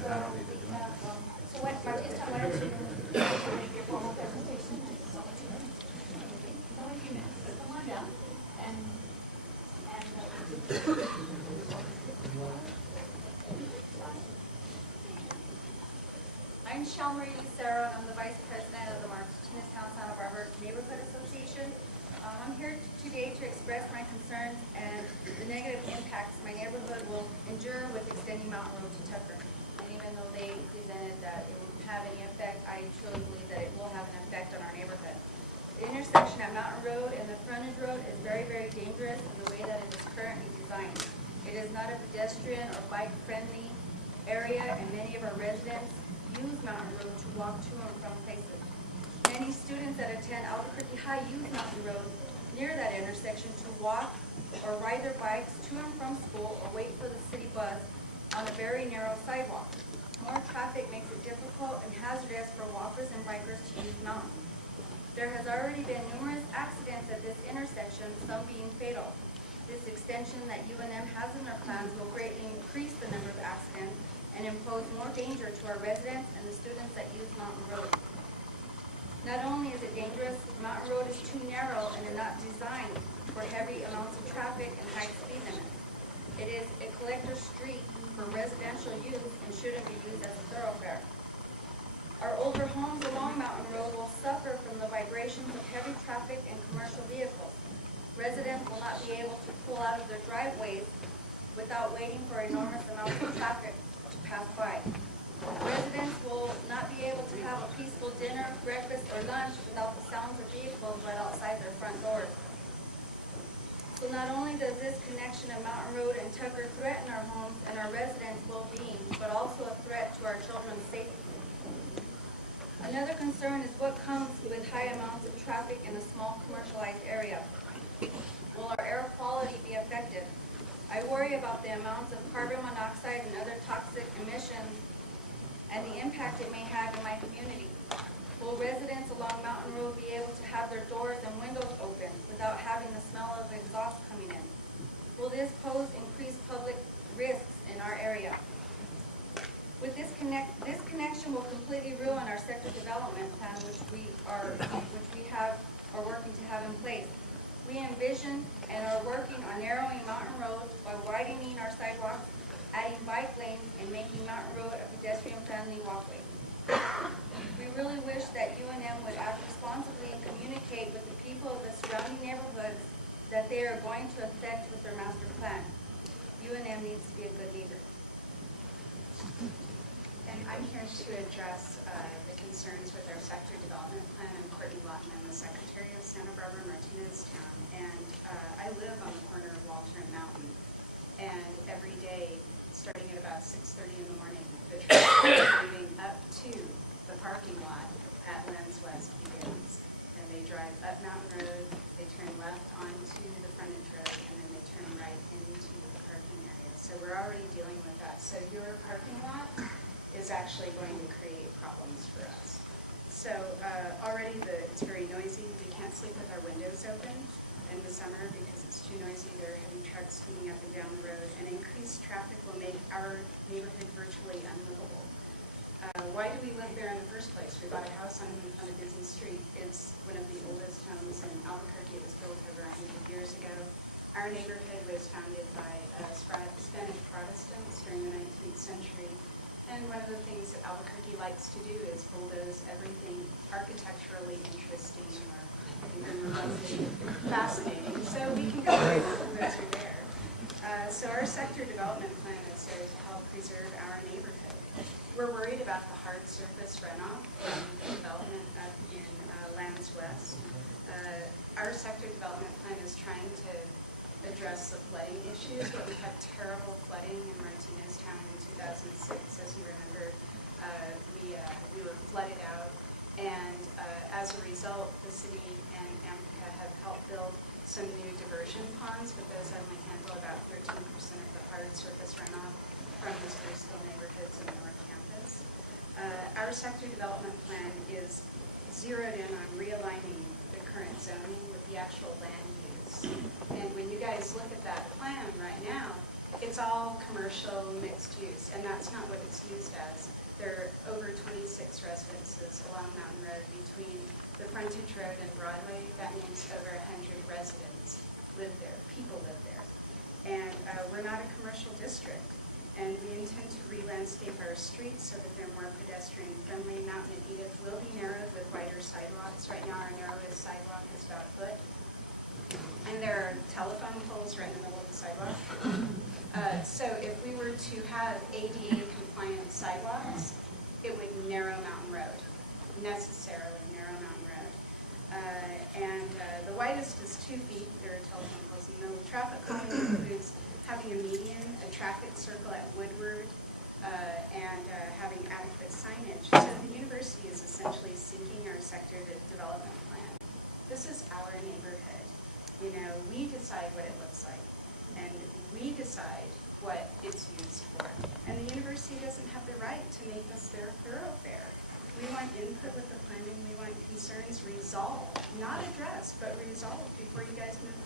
So we have, so what, Martineztown, why don't you make your formal presentation? Come on down. I'm Chal-Marie Lucero, and I'm the Vice President of the Martineztown Santa Barbara Neighborhood Association. I'm here today to express my concerns and the negative impacts my neighborhood will endure with extending Mountain Road to Tucker. And even though they presented that it won't have any effect, I truly believe that it will have an effect on our neighborhood. The intersection at Mountain Road and the frontage road is very, very dangerous in the way that it is currently designed. It is not a pedestrian or bike-friendly area, and many of our residents use Mountain Road to walk to and from places. Many students that attend Albuquerque High use Mountain Road near that intersection to walk or ride their bikes to and from school or wait for the city bus on a very narrow sidewalk. More traffic makes it difficult and hazardous for walkers and bikers to use Mountain. There has already been numerous accidents at this intersection, some being fatal. This extension that UNM has in their plans will greatly increase the number of accidents and impose more danger to our residents and the students that use Mountain Road. Not only is it dangerous, Mountain Road is too narrow and is not designed for heavy amounts of traffic and high speed limits. It is a collector street for residential use and shouldn't be used as a thoroughfare. Our older homes along Mountain Road will suffer from the vibrations of heavy traffic and commercial vehicles. Residents will not be able to pull out of their driveways without waiting for enormous amounts of traffic to pass by. Residents will not be able to have a peaceful dinner, breakfast, or lunch without the sounds of vehicles right outside their front doors. So not only does this connection of Mountain Road and Tucker threaten our homes and our residents' well-being, but also a threat to our children's safety. Another concern is what comes with high amounts of traffic in a small commercialized area. Will our air quality be affected? I worry about the amounts of carbon monoxide and other toxic emissions and the impact it may have in my community. Will residents along Mountain Road be able to have their doors and windows open without having the smell of exhaust coming in? Will this pose increased public risks in our area? With this connection will completely ruin our sector development plan, which we are working to have in place. We envision and are working on narrowing Mountain Road by widening our sidewalks, adding bike lanes, and making Mountain Road a pedestrian-friendly walkway. We really wish that UNM would act responsibly and communicate with the people of the surrounding neighborhoods that they are going to affect with their master plan. UNM needs to be a good leader. And I'm here to address the concerns with our sector development plan. I'm Courtney Lawton. I'm the Secretary of Santa Barbara Martineztown, and I live on the corner of Walter and Mountain. And every day, starting at about 6:30 in the morning, the traffic moving up to the parking lot at Lens West begins. And they drive up Mountain Road, they turn left onto the frontage road, and then they turn right into the parking area. So we're already dealing with that. So your parking lot is actually going to create problems for us. So already it's very noisy. We can't sleep with our windows open in the summer because it's too noisy. There are heavy trucks speeding up and down the road, and increased traffic will make our neighborhood virtually unlivable. Why do we live there in the first place? We bought a house on a busy street. It's one of the oldest homes in Albuquerque. It was built over 100 years ago. Our neighborhood was founded by Spanish Protestants during the 19th century. And one of the things that Albuquerque likes to do is bulldoze everything architecturally interesting or even remotely fascinating. So we can go where the bulldoze are there. So our sector development plan is there to help preserve our neighborhood. We're worried about the hard surface runoff from the development up in Lands West. Our sector development plan is trying to address the flooding issues, but we had terrible flooding in Martineztown in 2006. As you remember, we were flooded out, and as a result, the city and AMPCA have helped build some new diversion ponds, but those only handle about 13% of the hard surface runoff from the Lucero neighborhoods in the North Campus. Our sector development plan is zeroed in on realigning the current zoning with the actual land use. And when you guys look at that plan right now, It's all commercial mixed use, and that's not what it's used as. There are over 26 residences along Mountain Road between the frontage road and Broadway. That means over 100 residents live there, people live there. And we're not a commercial district, and we intend to re-landscape our streets so that they're more pedestrian friendly. Mountain and Edith will be narrowed with wider sidewalks. Right now our narrowest sidewalk is about a foot. And there are telephone poles right in the middle of the sidewalk. So if we were to have ADA compliant sidewalks, it would narrow Mountain Road, necessarily narrow Mountain Road. The widest is 2 feet. There are telephone poles in the middle. Traffic calming includes having a median, a traffic circle at Woodward, and having adequate signage. So the university is essentially seeking our sector development plan. This is our neighborhood. You know, we decide what it looks like, and we decide what it's used for. And the university doesn't have the right to make us their thoroughfare. We want input with the planning. We want concerns resolved, not addressed, but resolved before you guys move